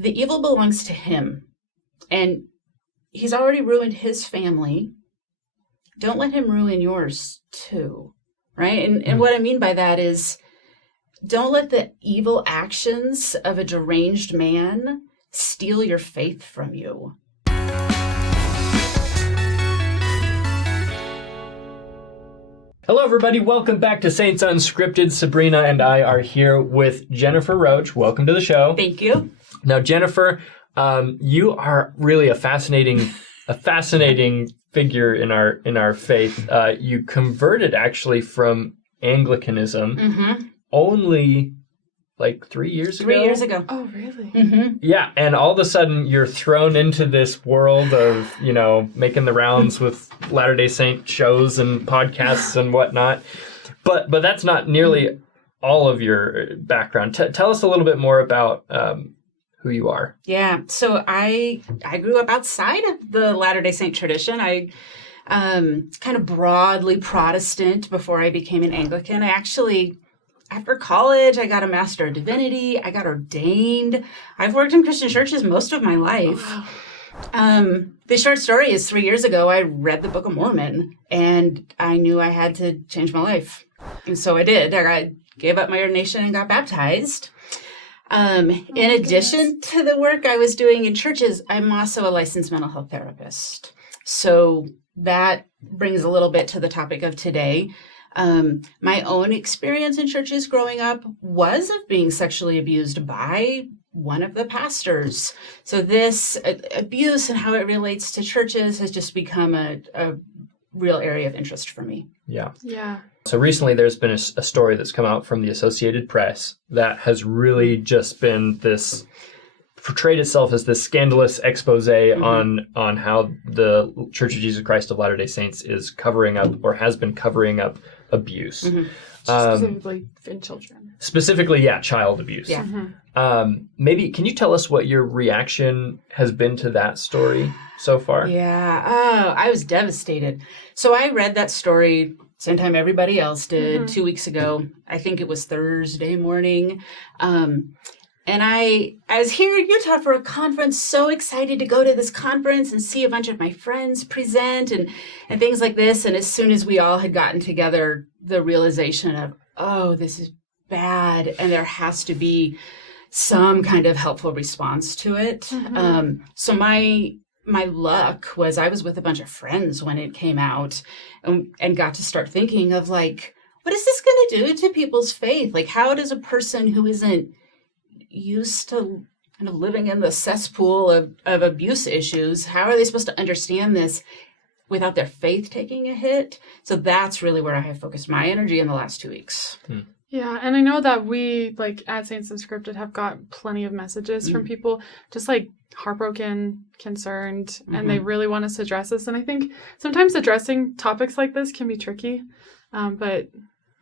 the evil belongs to him, and he's already ruined his family. Don't let him ruin yours too, right? And what I mean by that is, don't let the evil actions of a deranged man steal your faith from you. Hello, everybody. Welcome back to Saints Unscripted. Sabrina and I are here with Jennifer Roach. Welcome to the show. Thank you. Now, Jennifer, you are really a fascinating figure in our faith. You converted actually from Anglicanism only like 3 years ago. 3 years ago. Oh, really? Mm-hmm. Yeah, and all of a sudden you're thrown into this world of, making the rounds with Latter-day Saint shows and podcasts and whatnot. But that's not nearly all of your background. Tell us a little bit more about who you are. Yeah, so I grew up outside of the Latter-day Saint tradition. I kind of broadly Protestant before I became an Anglican. After college, I got a Master of Divinity. I got ordained. I've worked in Christian churches most of my life. Oh, wow. The short story is 3 years ago, I read the Book of Mormon, and I knew I had to change my life. And so I did. I gave up my ordination and got baptized. In addition to the work I was doing in churches, I'm also a licensed mental health therapist. So that brings a little bit to the topic of today. My own experience in churches growing up was of being sexually abused by one of the pastors. So this abuse and how it relates to churches has just become a real area of interest for me. Yeah. Yeah. So recently there's been a story that's come out from the Associated Press that has really just been portrayed itself as this scandalous expose on how the Church of Jesus Christ of Latter-day Saints is covering up or has been covering up abuse. Specifically in children. Specifically, child abuse. Yeah. Maybe, can you tell us what your reaction has been to that story so far? Yeah. Oh, I was devastated. So I read that story same time everybody else did 2 weeks ago. I think it was Thursday morning. And I was here in Utah for a conference, so excited to go to this conference and see a bunch of my friends present and things like this. And as soon as we all had gotten together, the realization of, oh, this is bad, and there has to be some kind of helpful response to it. So my luck was I was with a bunch of friends when it came out and got to start thinking of like, what is this going to do to people's faith? Like, how does a person who isn't used to kind of living in the cesspool of abuse issues, how are they supposed to understand this without their faith taking a hit? So that's really where I have focused my energy in the last 2 weeks. Yeah, and I know that we, at Saints Unscripted, have got plenty of messages from people just, heartbroken, concerned, and they really want us to address this. And I think sometimes addressing topics like this can be tricky, but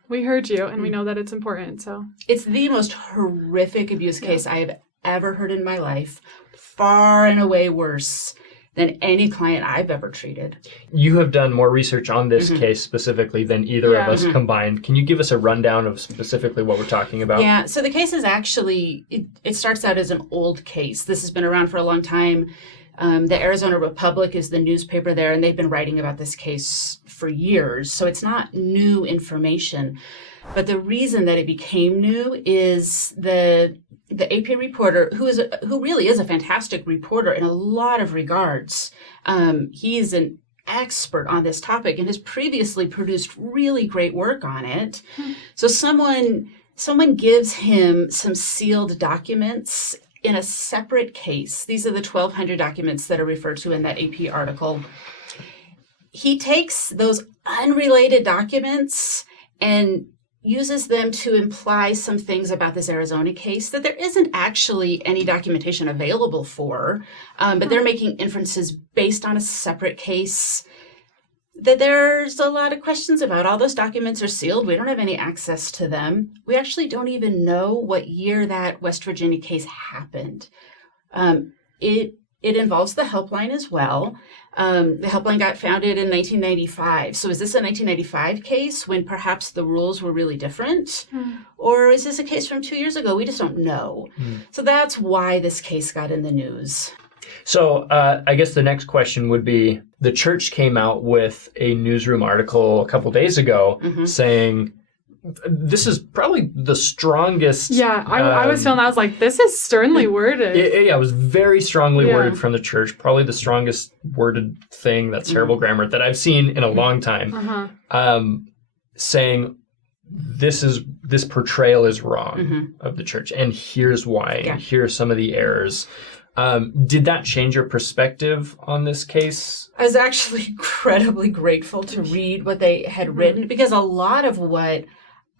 we heard you, and we know that it's important, so. It's the most horrific abuse case I have ever heard in my life, far and away worse than any client I've ever treated. You have done more research on this case specifically than either of us combined. Can you give us a rundown of specifically what we're talking about? Yeah, so the case is actually, it starts out as an old case. This has been around for a long time. The Arizona Republic is the newspaper there, and they've been writing about this case for years. So it's not new information. But the reason that it became new is the AP reporter, who really is a fantastic reporter in a lot of regards. He is an expert on this topic and has previously produced really great work on it. So someone gives him some sealed documents in a separate case. These are the 1,200 documents that are referred to in that AP article. He takes those unrelated documents and uses them to imply some things about this Arizona case that there isn't actually any documentation available for, but they're making inferences based on a separate case that there's a lot of questions about. All those documents are sealed. We don't have any access to them. We actually don't even know what year that West Virginia case happened. It it involves the helpline as well. The helpline got founded in 1995. So is this a 1995 case when perhaps the rules were really different? Or is this a case from 2 years ago? We just don't know. So that's why this case got in the news. So I guess the next question would be, the church came out with a newsroom article a couple days ago saying, this is probably the strongest. Yeah, I was feeling, I was like, this is sternly worded. It was very strongly worded from the church, probably the strongest worded thing, that's terrible grammar, that I've seen in a long time, saying this portrayal is wrong of the church, and here's why, and here's some of the errors. Did that change your perspective on this case? I was actually incredibly grateful to read what they had written, because a lot of what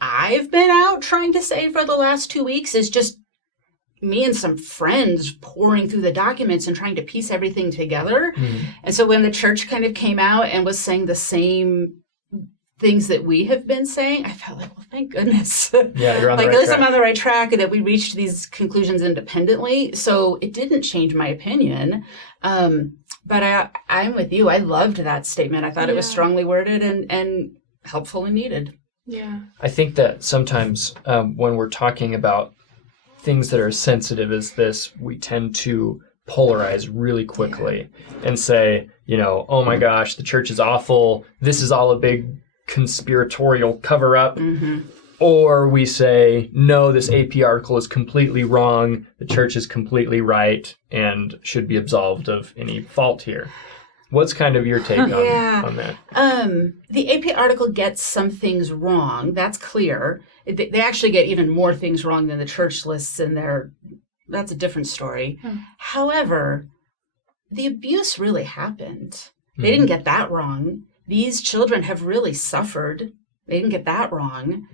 I've been out trying to say for the last 2 weeks is just me and some friends pouring through the documents and trying to piece everything together. And so when the church kind of came out and was saying the same things that we have been saying, I felt like, well, thank goodness. Yeah, you're on the like, right at least track. I'm on the right track, and that we reached these conclusions independently. So it didn't change my opinion. But I'm with you. I loved that statement. I thought it was strongly worded and helpful and needed. Yeah. I think that sometimes when we're talking about things that are as sensitive as this, we tend to polarize really quickly and say, oh my gosh, the church is awful. This is all a big conspiratorial cover-up. Or we say, no, this AP article is completely wrong. The church is completely right and should be absolved of any fault here. What's kind of your take on that? The AP article gets some things wrong. That's clear. They actually get even more things wrong than the church lists in there. That's a different story. However, the abuse really happened. They didn't get that wrong. These children have really suffered. They didn't get that wrong.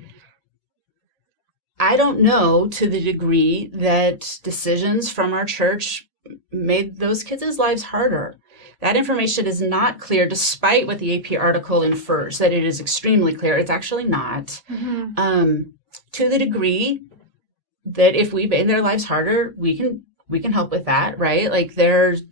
I don't know to the degree that decisions from our church made those kids' lives harder. That information is not clear, despite what the AP article infers, that it is extremely clear. It's actually not. To the degree that if we made their lives harder, we can help with that, right? Like there's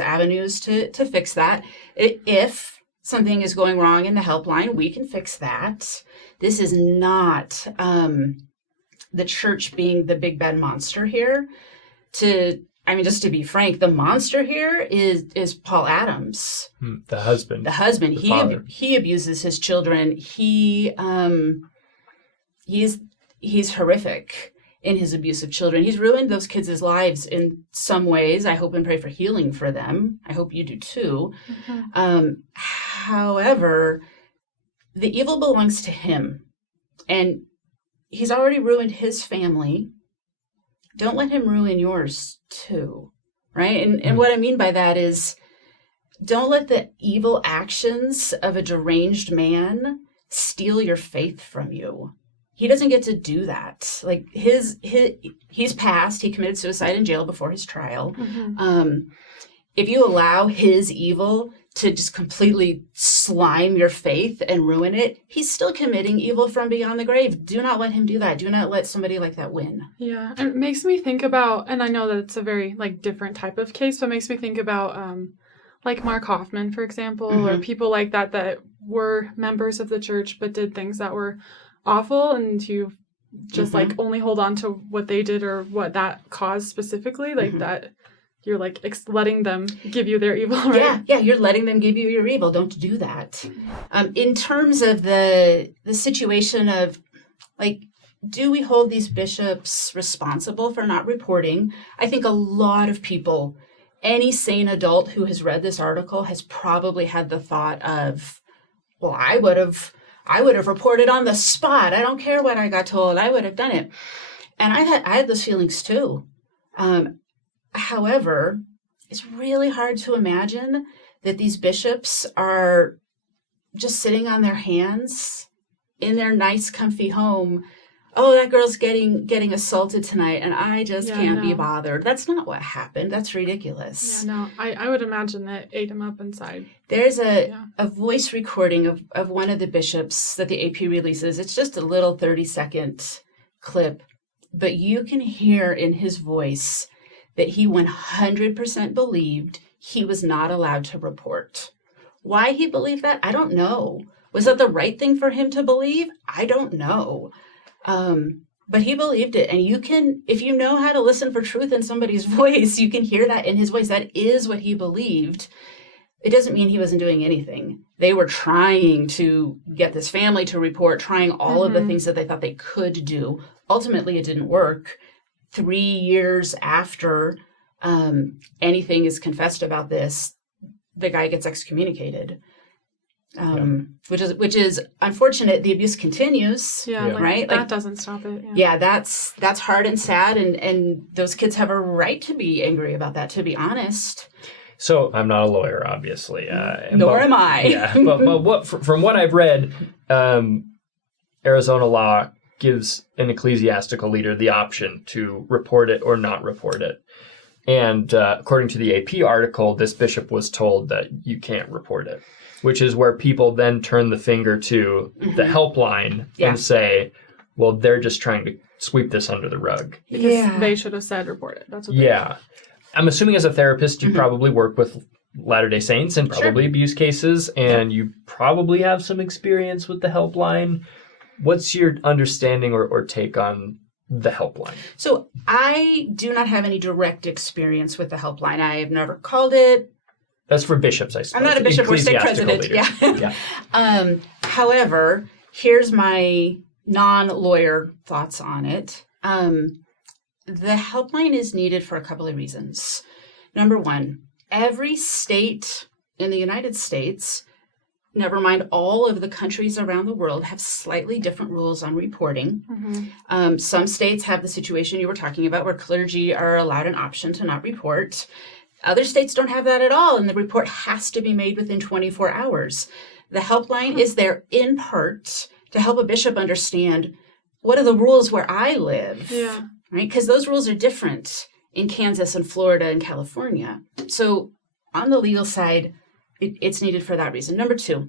avenues to fix that. If something is going wrong in the helpline, we can fix that. This is not the church being the big bad monster here. Just to be frank, the monster here is Paul Adams, the husband. The husband. The father. He abuses his children. He's horrific in his abuse of children. He's ruined those kids' lives in some ways. I hope and pray for healing for them. I hope you do too. However, the evil belongs to him, and he's already ruined his family. Don't let him ruin yours too, right? And what I mean by that is, don't let the evil actions of a deranged man steal your faith from you. He doesn't get to do that. Like he's passed. He committed suicide in jail before his trial. If you allow his evil to just completely slime your faith and ruin it, he's still committing evil from beyond the grave. Do not let him do that. Do not let somebody like that win. Yeah, and it makes me think about, and I know that it's a very different type of case, but it makes me think about Mark Hoffman, for example, or people like that were members of the church but did things that were awful, and you just only hold on to what they did or what that caused specifically, that. You're letting them give you their evil, right? Yeah, you're letting them give you your evil. Don't do that. In terms of the situation of, do we hold these bishops responsible for not reporting? I think a lot of people, any sane adult who has read this article has probably had the thought of, well, I would have reported on the spot. I don't care what I got told. I would have done it. And I had those feelings too. However, it's really hard to imagine that these bishops are just sitting on their hands in their nice, comfy home. Oh, that girl's getting assaulted tonight, and I just can't be bothered. That's not what happened. That's ridiculous. Yeah, no, I would imagine that ate him up inside. There's a voice recording of one of the bishops that the AP releases. It's just a little 30-second clip, but you can hear in his voice that he 100% believed he was not allowed to report. Why he believed that, I don't know. Was that the right thing for him to believe? I don't know. But he believed it. And you can, if you know how to listen for truth in somebody's voice, you can hear that in his voice. That is what he believed. It doesn't mean he wasn't doing anything. They were trying to get this family to report, trying all of the things that they thought they could do. Ultimately, it didn't work. 3 years after anything is confessed about this, the guy gets excommunicated. Which is unfortunate. The abuse continues. Right? That doesn't stop it. That's hard and sad, and those kids have a right to be angry about that, to be honest. So I'm not a lawyer, obviously. Nor am I. Yeah, but from what I've read, Arizona law gives an ecclesiastical leader the option to report it or not report it. And according to the AP article, this bishop was told that you can't report it, which is where people then turn the finger to the helpline and say, well, they're just trying to sweep this under the rug. Because they should have said report it. That's what they did. I'm assuming as a therapist, you probably work with Latter-day Saints and probably abuse cases, and you probably have some experience with the helpline. What's your understanding or take on the helpline? So I do not have any direct experience with the helpline. I have never called it. That's for bishops, I suppose. I'm not a bishop or stake president. However, here's my non-lawyer thoughts on it. The helpline is needed for a couple of reasons. Number one, every state in the United States, never mind all of the countries around the world, have slightly different rules on reporting. Some states have the situation you were talking about where clergy are allowed an option to not report. Other states don't have that at all, and the report has to be made within 24 hours. The helpline is there in part to help a bishop understand what are the rules where I live, right? Because those rules are different in Kansas and Florida and California. So on the legal side, it's needed for that reason. Number two,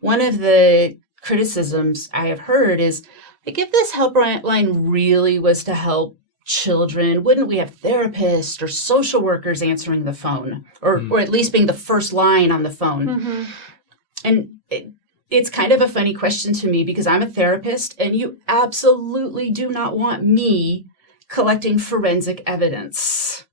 one of the criticisms I have heard is, like, if this helpline really was to help children, wouldn't we have therapists or social workers answering the phone, or at least being the first line on the phone? And it's kind of a funny question to me, because I'm a therapist, and you absolutely do not want me collecting forensic evidence.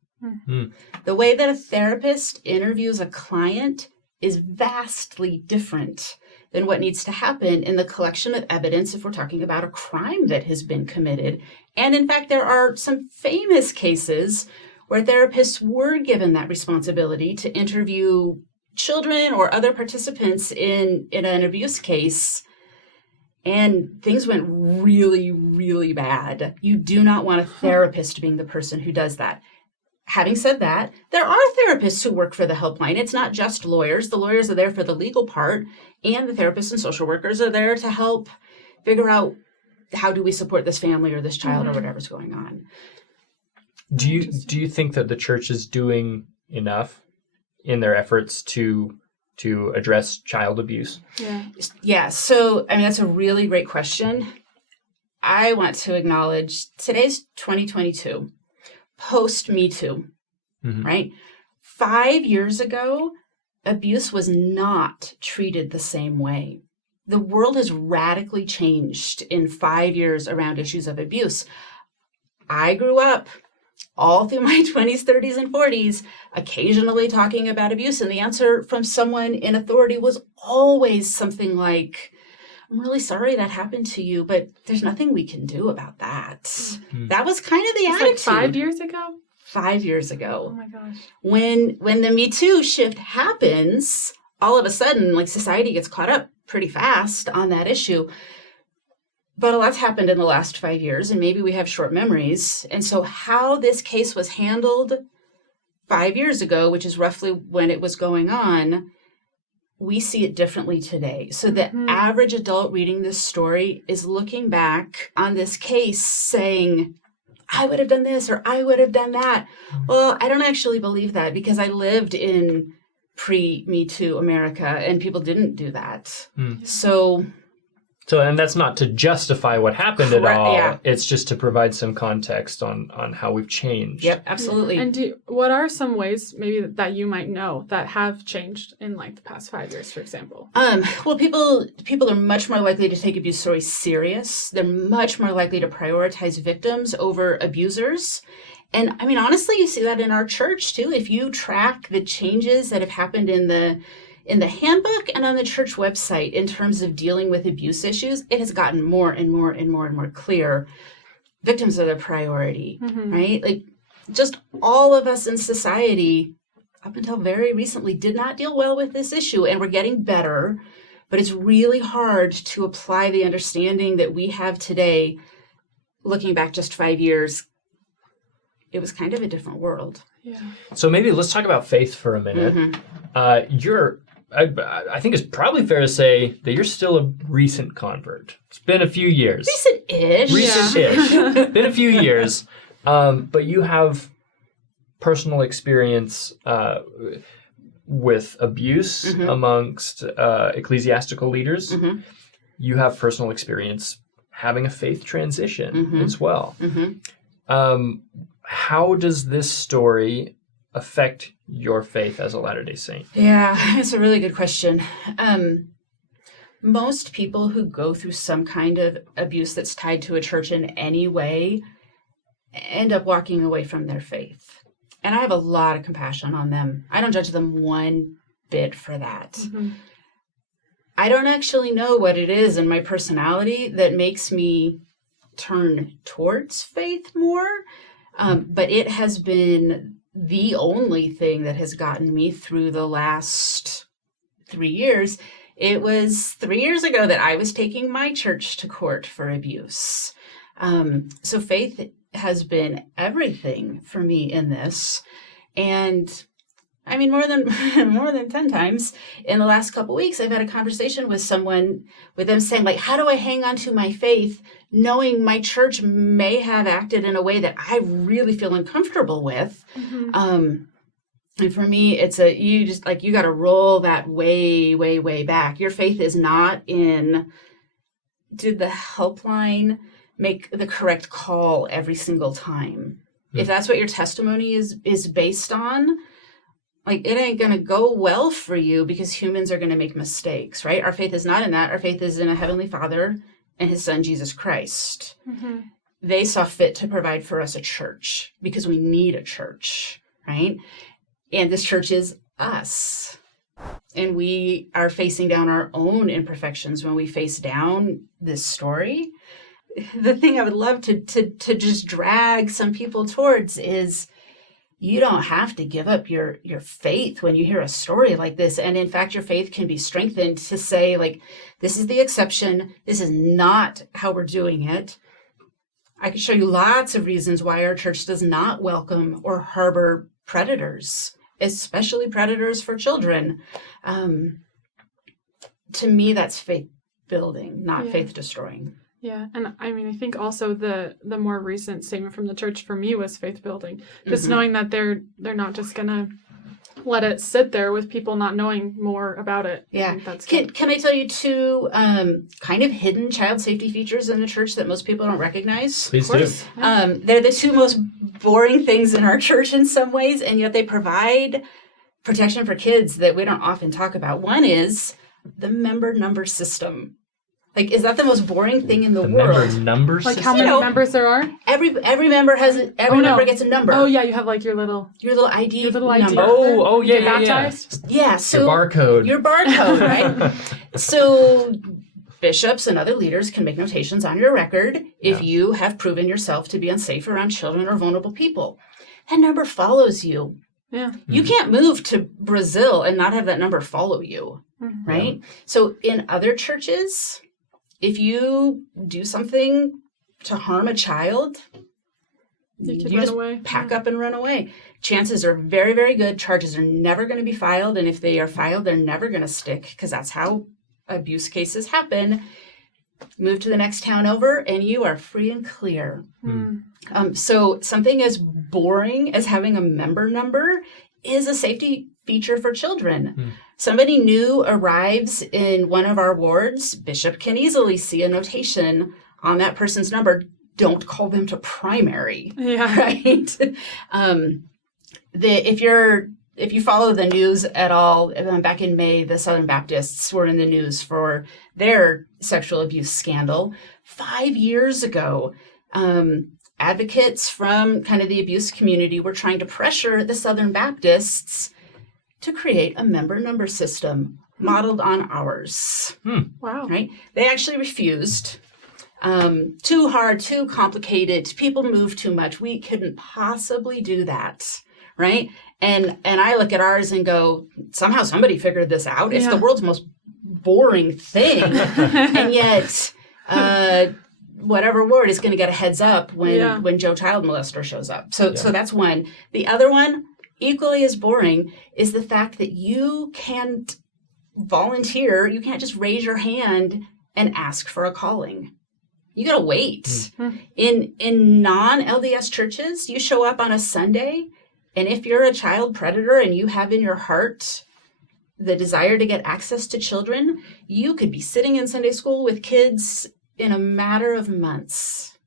The way that a therapist interviews a client is vastly different than what needs to happen in the collection of evidence if we're talking about a crime that has been committed. And in fact, there are some famous cases where therapists were given that responsibility to interview children or other participants in an abuse case, and things went really, really bad. You do not want a therapist being the person who does that. Having said that, there are therapists who work for the helpline. It's not just lawyers. The lawyers are there for the legal part, and the therapists and social workers are there to help figure out, how do we support this family or this child or whatever's going on. Do you think that the church is doing enough in their efforts to address child abuse? Yeah. So, I mean, that's a really great question. I want to acknowledge today's 2022, post Me Too, right? 5 years ago, abuse was not treated the same way. The world has radically changed in 5 years around issues of abuse. I grew up all through my 20s, 30s, and 40s, occasionally talking about abuse. And the answer from someone in authority was always something like, I'm really sorry that happened to you, but there's nothing we can do about that. That was kind of the attitude. Like 5 years ago? 5 years ago. Oh my gosh. When the Me Too shift happens, all of a sudden, like, society gets caught up pretty fast on that issue. But a lot's happened in the last 5 years, and maybe we have short memories. And so how this case was handled 5 years ago, which is roughly when it was going on, we see it differently today. So the average adult reading this story is looking back on this case saying, I would have done this or I would have done that. Well, I don't actually believe that, because I lived in pre-Me Too America and people didn't do that. So So, and that's not to justify what happened at all. Yeah. It's just to provide some context on how we've changed. Yep, absolutely. And what are some ways maybe that you might know that have changed in like the past 5 years, for example? Well, people are much more likely to take abuse stories serious. They're much more likely to prioritize victims over abusers. And I mean, honestly, you see that in our church too. If you track the changes that have happened in the handbook and on the church website in terms of dealing with abuse issues, it has gotten more and more and more and more clear. Victims are the priority, right? Like, just all of us in society, up until very recently, did not deal well with this issue, and we're getting better, but it's really hard to apply the understanding that we have today. Looking back just 5 years, it was kind of a different world. Yeah. So maybe let's talk about faith for a minute. I think it's probably fair to say that you're still a recent convert. It's been a few years. Recent-ish. Recent-ish. Been a few years. But you have personal experience with abuse amongst ecclesiastical leaders. You have personal experience having a faith transition as well. How does this story affect your faith as a Latter-day Saint? Yeah, it's a really good question. Most people who go through some kind of abuse that's tied to a church in any way end up walking away from their faith. And I have a lot of compassion on them. I don't judge them one bit for that. I don't actually know what it is in my personality that makes me turn towards faith more, but it has been the only thing that has gotten me through the last 3 years. It was 3 years ago that I was taking my church to court for abuse. So faith has been everything for me in this. And I mean, more than 10 times in the last couple weeks, I've had a conversation with someone, with them saying, like, how do I hang on to my faith knowing my church may have acted in a way that I really feel uncomfortable with? And for me, it's you got to roll that way, way, way back. Your faith is not in, did the helpline make the correct call every single time? If that's what your testimony is based on, like, it ain't going to go well for you, because humans are going to make mistakes, right? Our faith is not in that. Our faith is in a Heavenly Father and His Son, Jesus Christ. They saw fit to provide for us a church because we need a church, right? And this church is us. And we are facing down our own imperfections when we face down this story. The thing I would love to just drag some people towards is, you don't have to give up your faith when you hear a story like this. And in fact, your faith can be strengthened to say, like, this is the exception. This is not how we're doing it. I could show you lots of reasons why our church does not welcome or harbor predators, especially predators for children. To me, that's faith building, not faith destroying. Yeah, and I mean, I think also the more recent statement from the church for me was faith building. Just knowing that they're not just gonna let it sit there with people not knowing more about it. Yeah, that's can I tell you two kind of hidden child safety features in the church that most people don't recognize? Please do. They're the two most boring things in our church in some ways, and yet they provide protection for kids that we don't often talk about. One is the member number system. Like, is that the most boring thing in the world? Member number like system? how many members there are? Every member has member gets a number. Oh yeah, you have like your little ID your little ID. number. Oh yeah, Get baptized. Yeah, so your barcode, right? So bishops and other leaders can make notations on your record if you have proven yourself to be unsafe around children or vulnerable people. That number follows you. Yeah. You can't move to Brazil and not have that number follow you, right? So in other churches, if you do something to harm a child, you just pack up and run away. Chances are very, very good. Charges are never going to be filed. And if they are filed, they're never going to stick, because that's how abuse cases happen. Move to the next town over and you are free and clear. So something as boring as having a member number is a safety feature for children. Somebody new arrives in one of our wards, Bishop can easily see a notation on that person's number. Don't call them to primary, right? If you follow the news at all, back in May, the Southern Baptists were in the news for their sexual abuse scandal. 5 years ago, advocates from kind of the abuse community were trying to pressure the Southern Baptists to create a member number system modeled on ours. Wow. Right? They actually refused. Too hard, too complicated. People move too much. We couldn't possibly do that. Right? And I look at ours and go, somehow somebody figured this out. It's the world's most boring thing. And yet, whatever ward is going to get a heads up when Joe Child Molester shows up. So that's one. The other one, equally as boring, is the fact that you can't volunteer. You can't just raise your hand and ask for a calling. You got to wait. In non-LDS churches, you show up on a Sunday, and if you're a child predator and you have in your heart the desire to get access to children, you could be sitting in Sunday school with kids in a matter of months.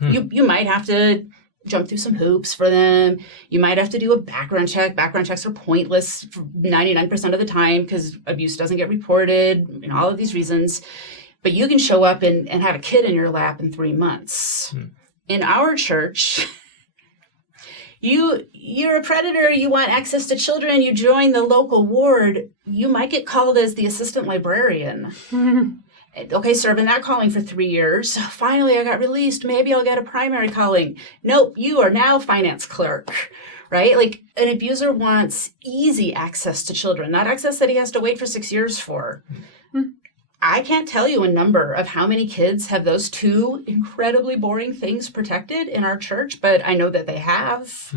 You might have to jump through some hoops for them. You might have to do a background check. Background checks are pointless for 99% of the time because abuse doesn't get reported and all of these reasons. But you can show up and have a kid in your lap in 3 months. In our church, you're a predator, you want access to children, you join the local ward, you might get called as the assistant librarian. Okay, serving that calling for 3 years. Finally, I got released. Maybe I'll get a primary calling. Nope, you are now finance clerk, right? Like, an abuser wants easy access to children, not access that he has to wait for 6 years for. I can't tell you a number of how many kids have those two incredibly boring things protected in our church, but I know that they have.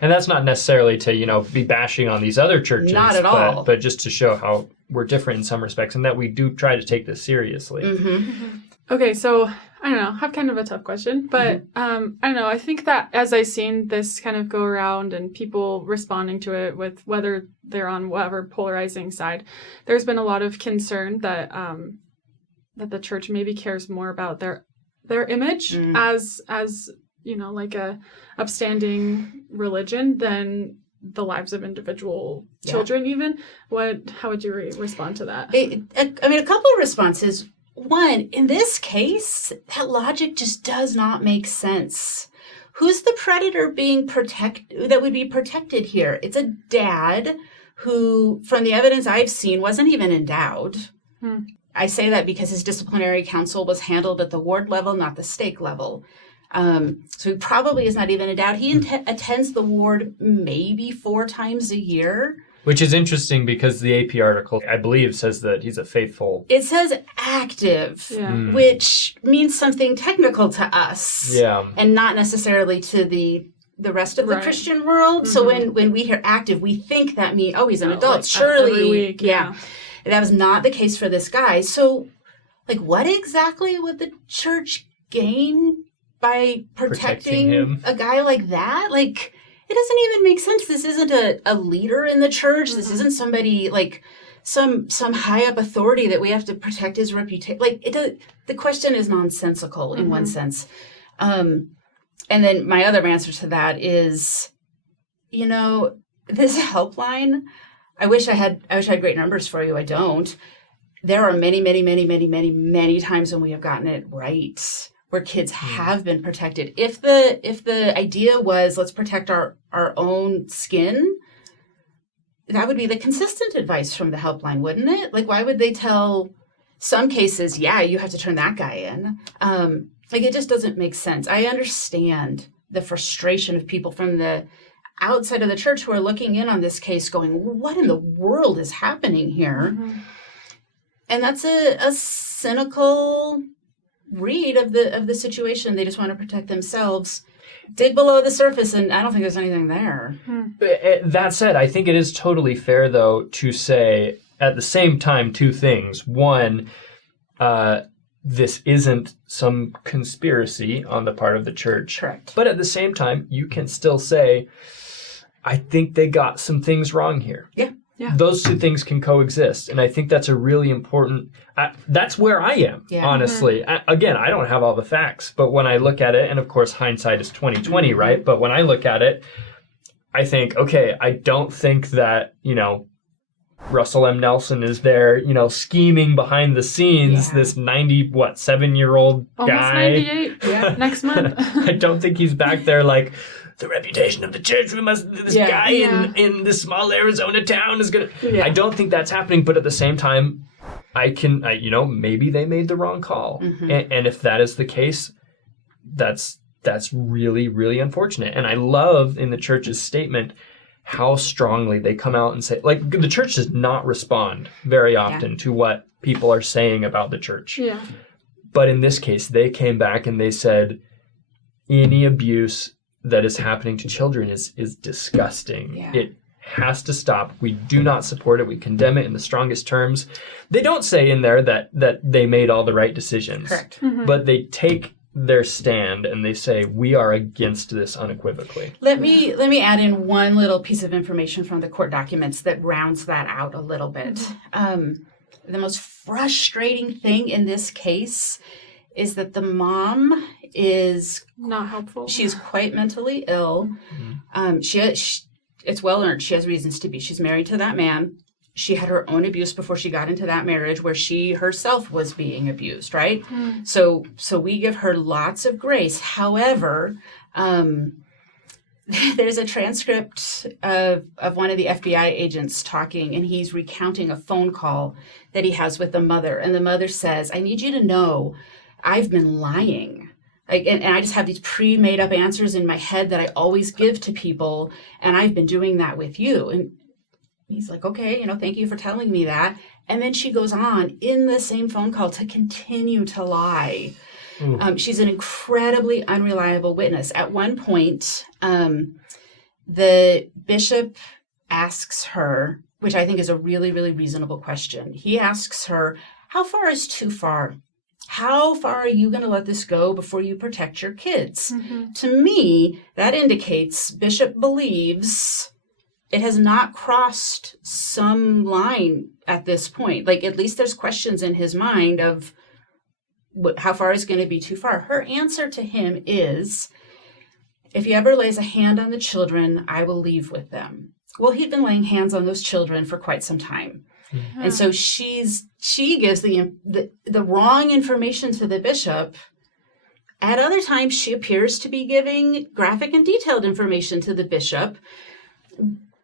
And that's not necessarily to, be bashing on these other churches. Not at all. But just to show how we're different in some respects and that we do try to take this seriously. Okay, so I don't know, I have kind of a tough question, but I don't know, I think that as I've seen this kind of go around and people responding to it with whether they're on whatever polarizing side, there's been a lot of concern that that the church maybe cares more about their image as like a upstanding religion than the lives of individual children even. How would you respond to that? A couple of responses. One, in this case, that logic just does not make sense. Who's the predator being that would be protected here? It's a dad who, from the evidence I've seen, wasn't even endowed. I say that because his disciplinary counsel was handled at the ward level, not the stake level. So he probably is not even endowed. He attends the ward maybe 4 times a year. Which is interesting because the AP article, I believe, says that he's a faithful. It says active, which means something technical to us. And not necessarily to the rest of the Christian world. So when we hear active, we think that means, he's an adult. Like surely. Every week, That was not the case for this guy. So, what exactly would the church gain by protecting a guy like that? It doesn't even make sense. This isn't a leader in the church. This isn't somebody some high up authority that we have to protect his reputation. The question is nonsensical in one sense. And then my other answer to that is, this helpline. I wish I had great numbers for you. I don't. There are many, many, many, many, many, many times when we have gotten it right, where kids have been protected. If the idea was let's protect our own skin, that would be the consistent advice from the helpline, wouldn't it? Why would they tell some cases, you have to turn that guy in? It just doesn't make sense. I understand the frustration of people from the outside of the church who are looking in on this case going, what in the world is happening here? And that's a cynical read of the situation. They just want to protect themselves. Dig below the surface, and I don't think there's anything there. That said, I think it is totally fair, though, to say at the same time 2 things. One, this isn't some conspiracy on the part of the church. Correct. But at the same time, you can still say, I think they got some things wrong here. Yeah. Yeah. Those two things can coexist. And I think that's a really important, that's where I am, honestly. Again, I don't have all the facts, but when I look at it, and of course hindsight is 2020, right? But when I look at it, I think, okay, I don't think that, Russell M. Nelson is there, scheming behind the scenes, this 7-year-old guy. Almost 98 next month. I don't think he's back there like, the reputation of the church, this guy in this small Arizona town is going to... I don't think that's happening, but at the same time, maybe they made the wrong call. And if that is the case, that's really, really unfortunate. And I love in the church's statement how strongly they come out and say, like, the church does not respond very often to what people are saying about the church. Yeah. But in this case, they came back and they said, any abuse that is happening to children is disgusting. Yeah. It has to stop. We do not support it. We condemn it in the strongest terms. They don't say in there that they made all the right decisions. Correct. But they take their stand and they say, we are against this unequivocally. Let me add in one little piece of information from the court documents that rounds that out a little bit. The most frustrating thing in this case is that the mom is not helpful. She's quite mentally ill. It's well earned. She has reasons to be. She's married to that man. She had her own abuse before she got into that marriage where she herself was being abused, right? So we give her lots of grace. However, there's a transcript of one of the FBI agents talking, and he's recounting a phone call that he has with the mother. And the mother says, I need you to know I've been lying. And I just have these pre-made up answers in my head that I always give to people, and I've been doing that with you. And he's like, okay, thank you for telling me that. And then she goes on in the same phone call to continue to lie. She's an incredibly unreliable witness. At one point, the bishop asks her, which I think is a really, really reasonable question. He asks her, how far is too far? How far are you going to let this go before you protect your kids? To me, that indicates Bishop believes it has not crossed some line at this point. Like, at least there's questions in his mind of how far is going to be too far. Her answer to him is, if he ever lays a hand on the children, I will leave with them. Well, he'd been laying hands on those children for quite some time. And so she gives the wrong information to the bishop. At other times, she appears to be giving graphic and detailed information to the bishop.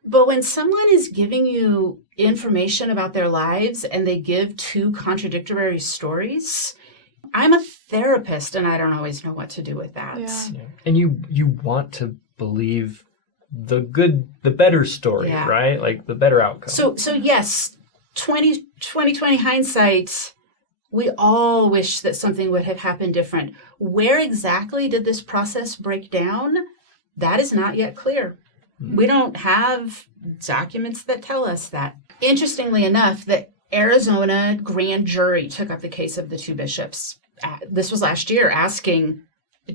But when someone is giving you information about their lives and they give two contradictory stories, I'm a therapist and I don't always know what to do with that. Yeah. And you want to believe the better story, right? Like the better outcome. So yes, 2020 hindsight, we all wish that something would have happened different. Where exactly did this process break down? That is not yet clear. We don't have documents that tell us that. Interestingly enough, the Arizona grand jury took up the case of the two bishops. This was last year, asking,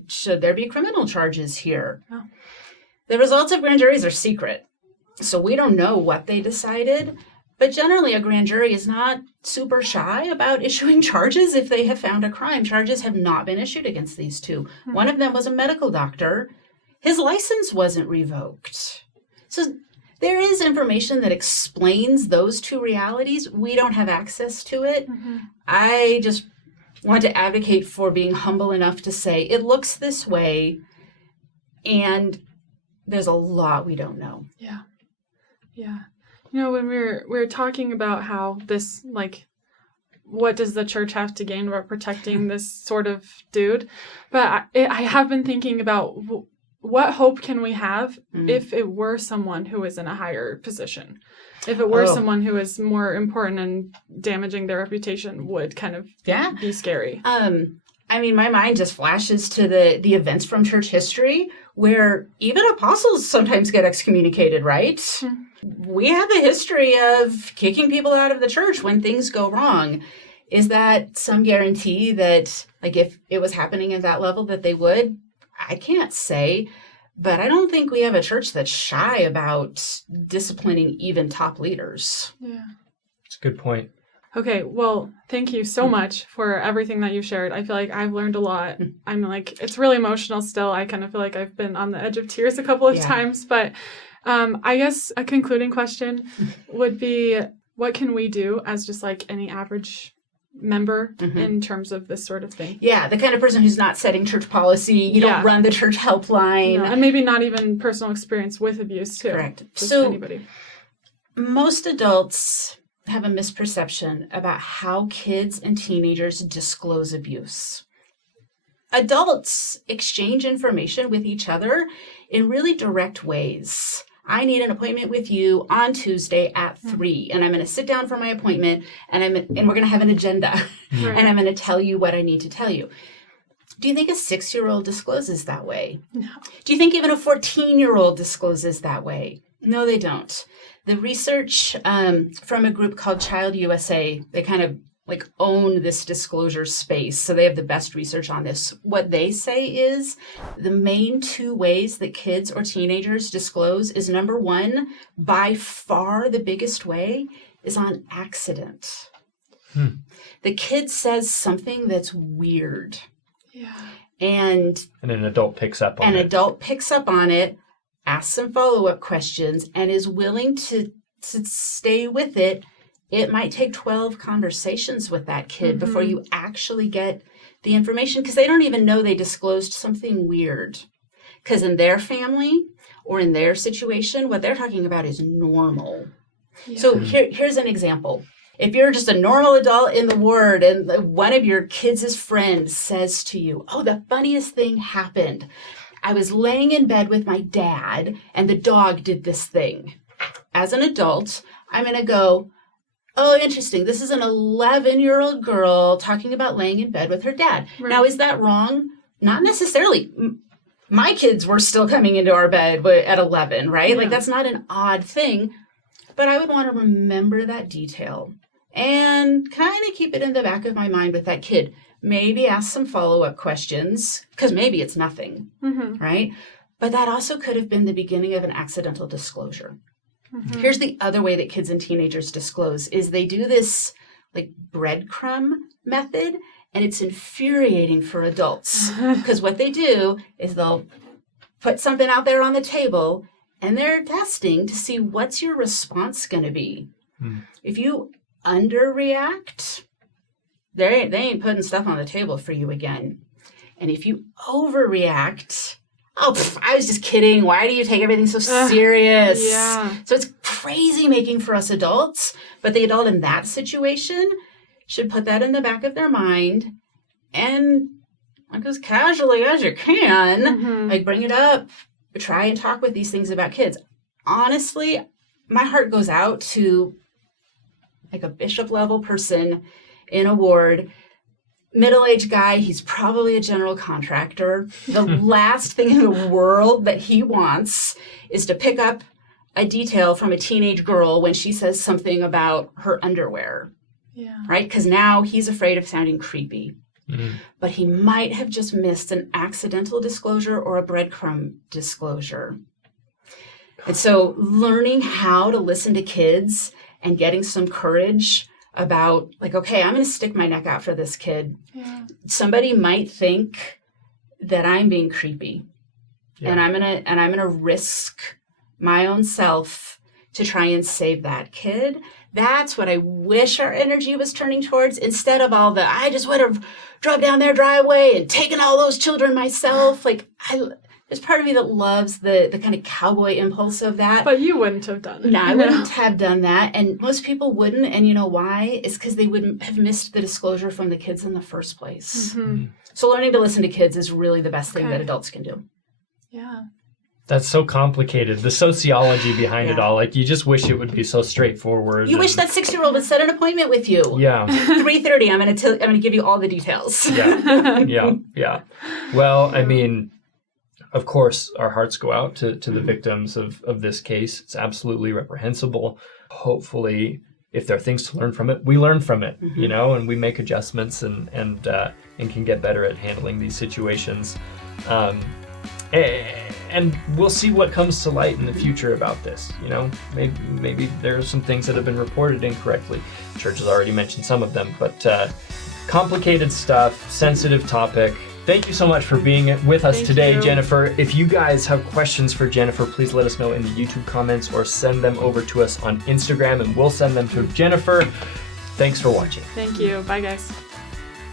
should there be criminal charges here? Oh. The results of grand juries are secret, so we don't know what they decided. But generally, a grand jury is not super shy about issuing charges if they have found a crime. Charges have not been issued against these two. One of them was a medical doctor. His license wasn't revoked. So there is information that explains those two realities. We don't have access to it. I just want to advocate for being humble enough to say it looks this way, and there's a lot we don't know. Yeah. When we were talking about how this, like, what does the church have to gain by protecting this sort of dude? But I have been thinking about what hope can we have if it were someone who is in a higher position? If it were someone who is more important and damaging their reputation would kind of be scary. I mean, my mind just flashes to the events from church history where even apostles sometimes get excommunicated, right? We have a history of kicking people out of the church when things go wrong. Is that some guarantee that, like, if it was happening at that level that they would? I can't say. But I don't think we have a church that's shy about disciplining even top leaders. Yeah. That's a good point. Okay, well, thank you so much for everything that you shared. I feel like I've learned a lot. I'm like, it's really emotional still. I kind of feel like I've been on the edge of tears a couple of times. But I guess a concluding question would be, what can we do as just like any average member in terms of this sort of thing? Yeah, the kind of person who's not setting church policy. You don't run the church helpline. No, and maybe not even personal experience with abuse, too. Correct. Just so anybody. Most adults have a misperception about how kids and teenagers disclose abuse. Adults exchange information with each other in really direct ways. I need an appointment with you on Tuesday at 3, and I'm going to sit down for my appointment, and we're going to have an agenda, and I'm going to tell you what I need to tell you. Do you think a 6-year-old discloses that way? No. Do you think even a 14-year-old discloses that way? No, they don't. The research from a group called Child USA, they kind of like own this disclosure space. So they have the best research on this. What they say is the main 2 ways that kids or teenagers disclose is, number 1, by far the biggest way, is on accident. The kid says something that's weird. Yeah. And an adult picks up on it. An adult picks up on it, asks some follow-up questions, and is willing to stay with it. It might take 12 conversations with that kid before you actually get the information, because they don't even know they disclosed something weird. Because in their family or in their situation, what they're talking about is normal. Yeah. So here's an example. If you're just a normal adult in the ward and one of your kids' friends says to you, oh, the funniest thing happened. I was laying in bed with my dad and the dog did this thing. As an adult, I'm going to go, oh, interesting. This is an 11-year-old girl talking about laying in bed with her dad. Right. Now, is that wrong? Not necessarily. My kids were still coming into our bed at 11, right? Yeah. Like, that's not an odd thing. But I would want to remember that detail and kind of keep it in the back of my mind with that kid. Maybe ask some follow-up questions, because maybe it's nothing, right? But that also could have been the beginning of an accidental disclosure. Here's the other way that kids and teenagers disclose, is they do this like breadcrumb method, and it's infuriating for adults. Because what they do is they'll put something out there on the table, and they're testing to see what's your response going to be. If you underreact, they ain't putting stuff on the table for you again. And if you overreact, I was just kidding. Why do you take everything so serious? Yeah. So it's crazy making for us adults, but the adult in that situation should put that in the back of their mind and, like, as casually as you can, like, bring it up, try and talk with these things about kids. Honestly, my heart goes out to like a bishop level person in a ward, middle-aged guy. He's probably a general contractor. The last thing in the world that he wants is to pick up a detail from a teenage girl when she says something about her underwear. Yeah. Right? Because now he's afraid of sounding creepy. But he might have just missed an accidental disclosure or a breadcrumb disclosure. And so learning how to listen to kids and getting some courage about, like, okay, I'm going to stick my neck out for this kid. Yeah. Somebody might think that I'm being creepy, and I'm gonna risk my own self to try and save that kid. That's what I wish our energy was turning towards, instead of all the, I just would have drove down their driveway and taken all those children myself. Like, there's part of me that loves the kind of cowboy impulse of that. But you wouldn't have done it. No, I wouldn't have done that. And most people wouldn't. And you know why? It's because they wouldn't have missed the disclosure from the kids in the first place. So learning to listen to kids is really the best thing that adults can do. Yeah. That's so complicated. The sociology behind it all. Like, you just wish it would be so straightforward. You wish that 6-year-old would set an appointment with you. Yeah. 3:30. I'm going to give you all the details. Yeah. Well, I mean, of course, our hearts go out to the victims of this case. It's absolutely reprehensible. Hopefully, if there are things to learn from it, we learn from it, you know, and we make adjustments and can get better at handling these situations. and we'll see what comes to light in the future about this. You know, maybe there are some things that have been reported incorrectly. The church has already mentioned some of them, but complicated stuff, sensitive topic. Thank you so much for being with us today, Jennifer. If you guys have questions for Jennifer, please let us know in the YouTube comments or send them over to us on Instagram, and we'll send them to Jennifer. Thanks for watching. Thank you. Bye, guys.